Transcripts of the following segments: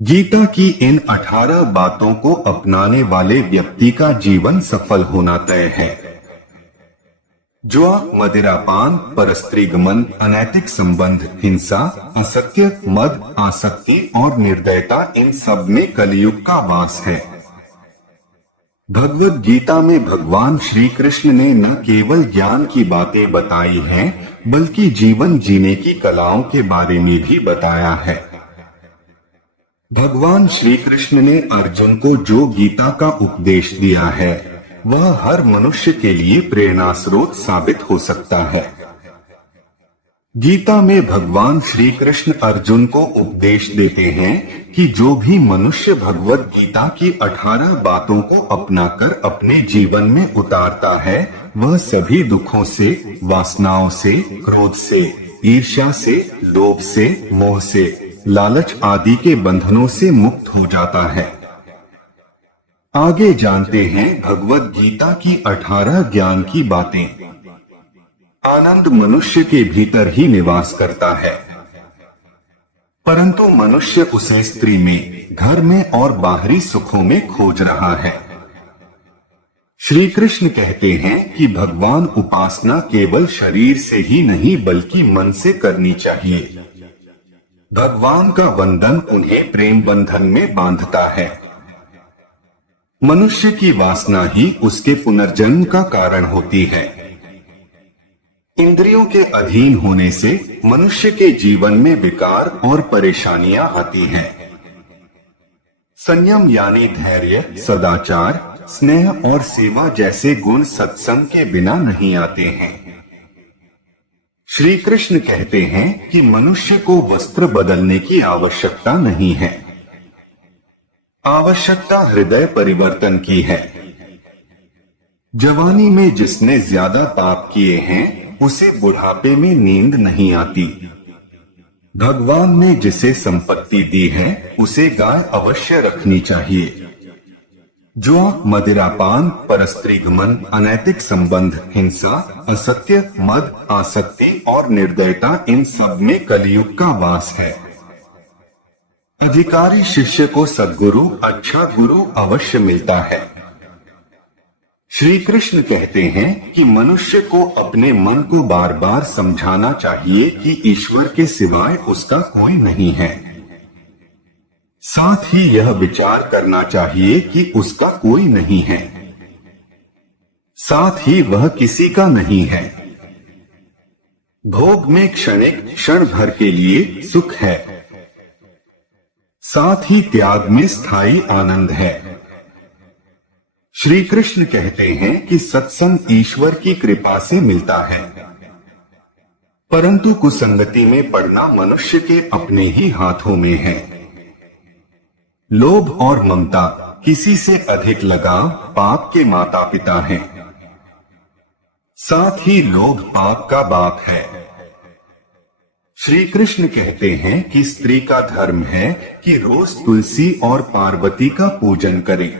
गीता की इन 18 बातों को अपनाने वाले व्यक्ति का जीवन सफल होना तय है। जुआ, मदिरापान, परस्त्रीगमन, अनैतिक संबंध, हिंसा, असत्य, मद, आसक्ति और निर्दयता, इन सब में कलयुग का वास है। भगवद गीता में भगवान श्री कृष्ण ने न केवल ज्ञान की बातें बताई हैं, बल्कि जीवन जीने की कलाओं के बारे में भी बताया है। भगवान श्री कृष्ण ने अर्जुन को जो गीता का उपदेश दिया है, वह हर मनुष्य के लिए प्रेरणा स्रोत साबित हो सकता है। गीता में भगवान श्री कृष्ण अर्जुन को उपदेश देते हैं कि जो भी मनुष्य भगवद गीता की 18 बातों को अपनाकर अपने जीवन में उतारता है, वह सभी दुखों से, वासनाओं से, क्रोध से, ईर्ष्या से, लोभ से, मोह से, लालच आदि के बंधनों से मुक्त हो जाता है। आगे जानते हैं भगवद गीता की 18 ज्ञान की बातें। आनंद मनुष्य के भीतर ही निवास करता है, परंतु मनुष्य उसे स्त्री में, घर में और बाहरी सुखों में खोज रहा है। श्री कृष्ण कहते हैं कि भगवान उपासना केवल शरीर से ही नहीं बल्कि मन से करनी चाहिए। भगवान का वंदन उन्हें प्रेम बंधन में बांधता है। मनुष्य की वासना ही उसके पुनर्जन्म का कारण होती है। इंद्रियों के अधीन होने से मनुष्य के जीवन में विकार और परेशानियां आती हैं। संयम यानी धैर्य, सदाचार, स्नेह और सेवा जैसे गुण सत्संग के बिना नहीं आते हैं। श्री कृष्ण कहते हैं कि मनुष्य को वस्त्र बदलने की आवश्यकता नहीं है, आवश्यकता हृदय परिवर्तन की है। जवानी में जिसने ज्यादा पाप किए हैं, उसे बुढ़ापे में नींद नहीं आती। भगवान ने जिसे संपत्ति दी है, उसे गाय अवश्य रखनी चाहिए। जुआ, मदिरापान, परस्त्रीगमन, अनैतिक संबंध, हिंसा, असत्य, मद, आसक्ति और निर्दयता, इन सब में कलयुग का वास है। अधिकारी शिष्य को सद्गुरु, अच्छा गुरु अवश्य मिलता है। श्री कृष्ण कहते हैं कि मनुष्य को अपने मन को बार बार समझाना चाहिए कि ईश्वर के सिवाय उसका कोई नहीं है। साथ ही यह विचार करना चाहिए कि उसका कोई नहीं है, साथ ही वह किसी का नहीं है। भोग में क्षणिक, क्षण भर के लिए सुख है, साथ ही त्याग में स्थायी आनंद है। श्री कृष्ण कहते हैं कि सत्संग ईश्वर की कृपा से मिलता है, परंतु कुसंगति में पड़ना मनुष्य के अपने ही हाथों में है। लोभ और ममता, किसी से अधिक लगाव, पाप के माता पिता हैं। साथ ही लोभ पाप का बाप है। श्री कृष्ण कहते हैं कि स्त्री का धर्म है कि रोज तुलसी और पार्वती का पूजन करे।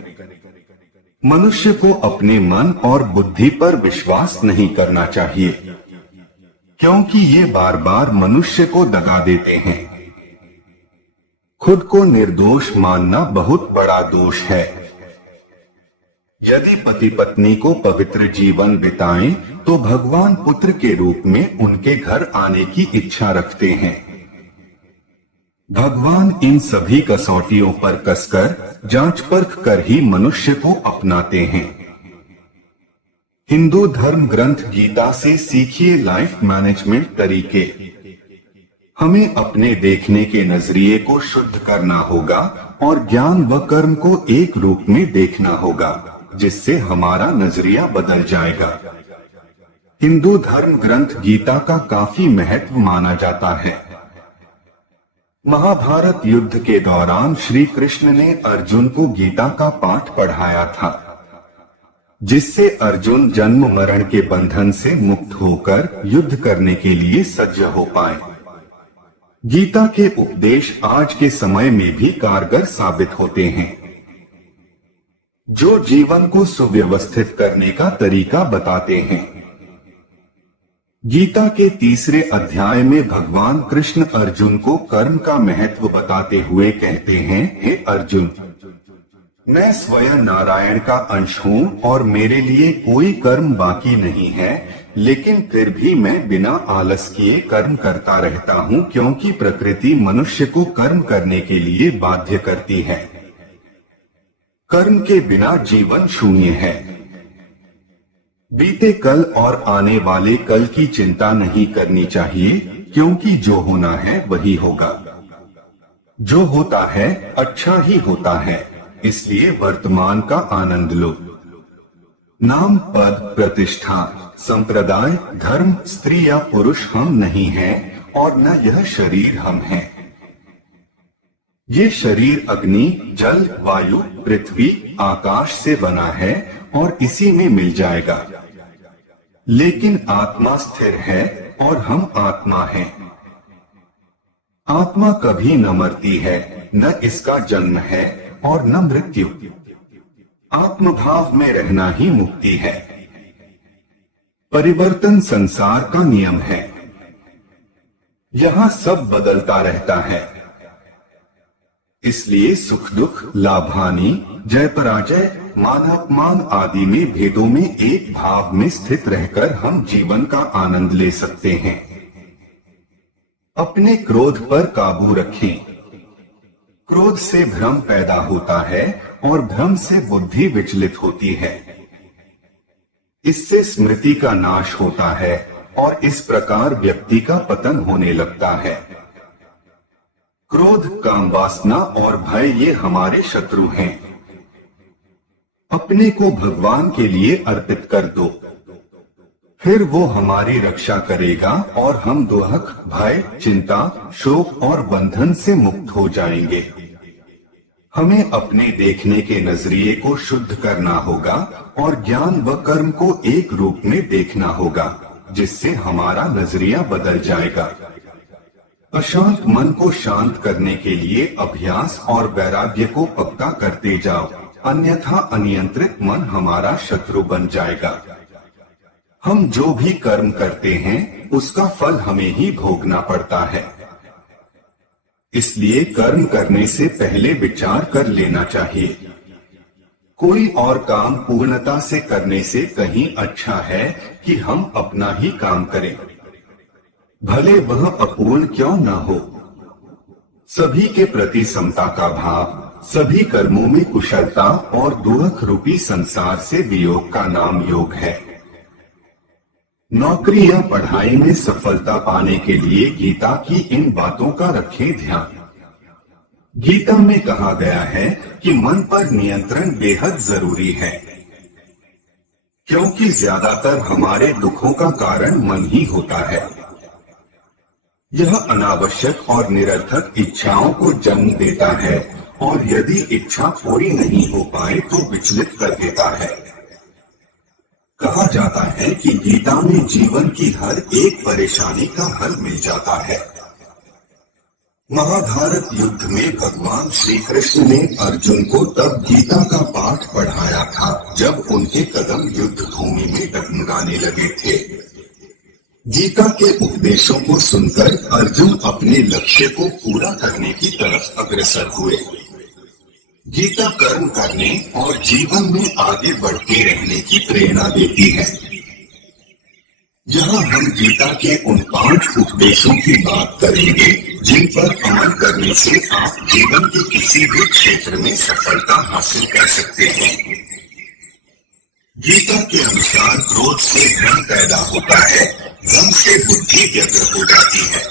मनुष्य को अपने मन और बुद्धि पर विश्वास नहीं करना चाहिए, क्योंकि ये बार बार मनुष्य को दगा देते हैं। खुद को निर्दोष मानना बहुत बड़ा दोष है। यदि पति पत्नी को पवित्र जीवन बिताएं, तो भगवान पुत्र के रूप में उनके घर आने की इच्छा रखते हैं। भगवान इन सभी कसौटियों पर कसकर, जांच परख कर ही मनुष्य को अपनाते हैं। हिंदू धर्म ग्रंथ गीता से सीखिए लाइफ मैनेजमेंट तरीके। हमें अपने देखने के नजरिए को शुद्ध करना होगा और ज्ञान व कर्म को एक रूप में देखना होगा, जिससे हमारा नजरिया बदल जाएगा। हिंदू धर्म ग्रंथ गीता का काफी महत्व माना जाता है। महाभारत युद्ध के दौरान श्री कृष्ण ने अर्जुन को गीता का पाठ पढ़ाया था, जिससे अर्जुन जन्म मरण के बंधन से मुक्त होकर युद्ध करने के लिए सज्ज हो पाए। गीता के उपदेश आज के समय में भी कारगर साबित होते हैं, जो जीवन को सुव्यवस्थित करने का तरीका बताते हैं। गीता के तीसरे अध्याय में भगवान कृष्ण अर्जुन को कर्म का महत्व बताते हुए कहते हैं, हे अर्जुन, मैं स्वयं नारायण का अंश हूँ और मेरे लिए कोई कर्म बाकी नहीं है, लेकिन फिर भी मैं बिना आलस किए कर्म करता रहता हूँ, क्योंकि प्रकृति मनुष्य को कर्म करने के लिए बाध्य करती है। कर्म के बिना जीवन शून्य है। बीते कल और आने वाले कल की चिंता नहीं करनी चाहिए, क्योंकि जो होना है वही होगा। जो होता है अच्छा ही होता है, इसलिए वर्तमान का आनंद लो। नाम, पद, प्रतिष्ठा, संप्रदाय, धर्म, स्त्री या पुरुष हम नहीं हैं और न यह शरीर हम हैं। ये शरीर अग्नि, जल, वायु, पृथ्वी, आकाश से बना है और इसी में मिल जाएगा। लेकिन आत्मा स्थिर है और हम आत्मा हैं। आत्मा कभी न मरती है, न इसका जन्म है और न मृत्यु। आत्मभाव में रहना ही मुक्ति है। परिवर्तन संसार का नियम है। यहाँ सब बदलता रहता है। इसलिए सुख दुख, लाभ हानि, जय पराजय, मान अपमान आदि में भेदों में एक भाव में स्थित रहकर हम जीवन का आनंद ले सकते हैं। अपने क्रोध पर काबू रखें। क्रोध से भ्रम पैदा होता है और भ्रम से बुद्धि विचलित होती है। इससे स्मृति का नाश होता है और इस प्रकार व्यक्ति का पतन होने लगता है। क्रोध, काम वासना और भय ये हमारे शत्रु हैं। अपने को भगवान के लिए अर्पित कर दो, फिर वो हमारी रक्षा करेगा और हम दुख, भय, चिंता, शोक और बंधन से मुक्त हो जाएंगे। हमें अपने देखने के नजरिए को शुद्ध करना होगा और ज्ञान व कर्म को एक रूप में देखना होगा, जिससे हमारा नजरिया बदल जाएगा। अशांत मन को शांत करने के लिए अभ्यास और वैराग्य को पक्का करते जाओ, अन्यथा अनियंत्रित मन हमारा शत्रु बन जाएगा। हम जो भी कर्म करते हैं उसका फल हमें ही भोगना पड़ता है। इसलिए कर्म करने से पहले विचार कर लेना चाहिए। कोई और काम पूर्णता से करने से कहीं अच्छा है कि हम अपना ही काम करें, भले वह अपूर्ण क्यों न हो। सभी के प्रति समता का भाव, सभी कर्मों में कुशलता और दुख रूपी संसार से वियोग का नाम योग है। नौकरी या पढ़ाई में सफलता पाने के लिए गीता की इन बातों का रखें ध्यान। गीता में कहा गया है कि मन पर नियंत्रण बेहद जरूरी है, क्योंकि ज्यादातर हमारे दुखों का कारण मन ही होता है। यह अनावश्यक और निरर्थक इच्छाओं को जन्म देता है और यदि इच्छा पूरी नहीं हो पाए तो विचलित कर देता है। कहा जाता है कि गीता में जीवन की हर एक परेशानी का हल मिल जाता है। महाभारत युद्ध में भगवान श्री कृष्ण ने अर्जुन को तब गीता का पाठ पढ़ाया था जब उनके कदम युद्ध भूमि में डगमगाने लगे थे। गीता के उपदेशों को सुनकर अर्जुन अपने लक्ष्य को पूरा करने की तरफ अग्रसर हुए। गीता कर्म करने और जीवन में आगे बढ़ते रहने की प्रेरणा देती है। यहाँ हम गीता के उन 5 उपदेशों की बात करेंगे जिन पर अमल करने से आप जीवन के किसी भी क्षेत्र में सफलता हासिल कर सकते हैं। गीता के अनुसार क्रोध से भ्रम पैदा होता है, भ्रम से बुद्धि व्यग्र हो जाती है।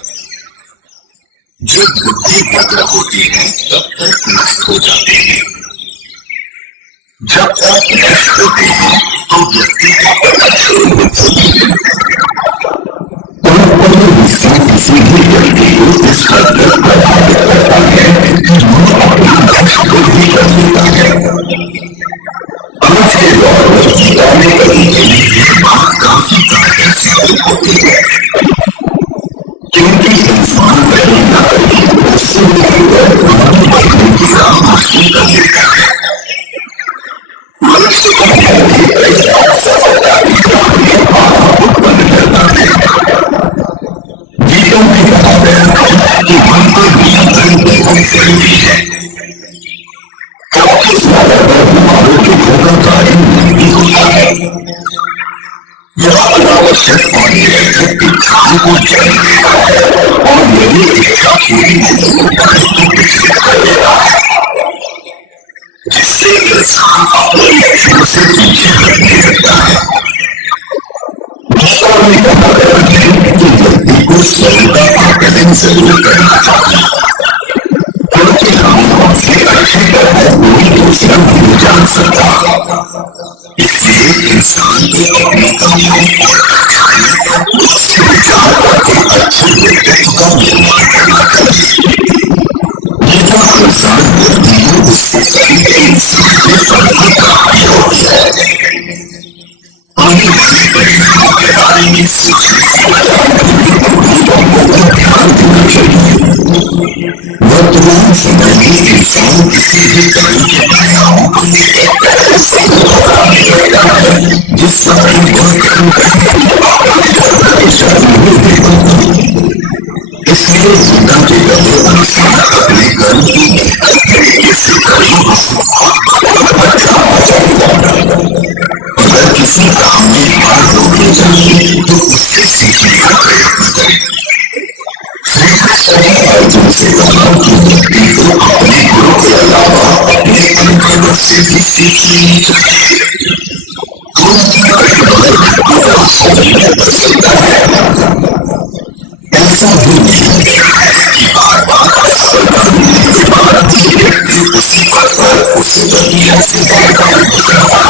जब बुद्धि व्यग्र होती है तब तक नष्ट हो जाते हैं। जब तक नष्ट होते हैं तो व्यक्ति का पतन शुरू होती है। किसी भी व्यक्ति को इस हद तक प्रभावित करता है कि वह अपना नष्ट खुद ही कर देता है। आज के दौर में गीता में कभी कभी ये बात काफी कारगर साबित होती है, क्योंकि इंसान कहीं न कहीं उससे मिलकर आगे बढ़ने की राह हासिल कर लेता है। मनुष्य को कई बार सफलता की राह में बाधा उत्पन्न करता है। आवश्यक और निरंतर इच्छाओं को जन्म देता है और यदि इच्छा पूरी नहीं होती तो विचलित कर देता है, जिससे इंसान अपने लक्ष्यों से पीछे हटने लगता है। गीता में कहा गया है कि व्यक्ति को स्वयं का आकलन जरूर करना चाहिए, क्योंकि हम हमसे अच्छी तरह कोई दूसरा नहीं जान सकता। इसलिए इंसान को अपनी कमियों और अच्छाइयों से विचार करके अच्छे व्यक्तित्व का निर्माण करना चाहिए। गीता अनुसार व्यक्ति को उससे कई कई सीखने पढ़ने का होती है। आने वाले परिणामों के बारे में सोचने से ध्यान देना चाहिए। वर्तमान समय में इंसान किसी भी कार्य के परिणामों को लेकर पहले से घबराने लगता है, जिस कारण वह कर्म करने के बाद परिणाम नहीं दे पाता। इसलिए गीता के कहे अनुसार अपने कर्म की बेहतर तरीके से करें, अच्छा हो जाएगा। अगर किसी काम में हार होनी चाहिए तो उससे सीखने का प्रयत्न करें। श्री कृष्ण ने अर्जुन से कहा कि व्यक्ति को अपने गुरु के अलावा अपने अनुभव से भी सीख लेनी चाहिए। कोई कई बार व्यक्ति का समय बदल सकता है, ऐसा भी नहीं है कि बार बार असफलता मिलने के बाद भी व्यक्ति उसी पद पर उसी तरीके से बढ़ता रहा।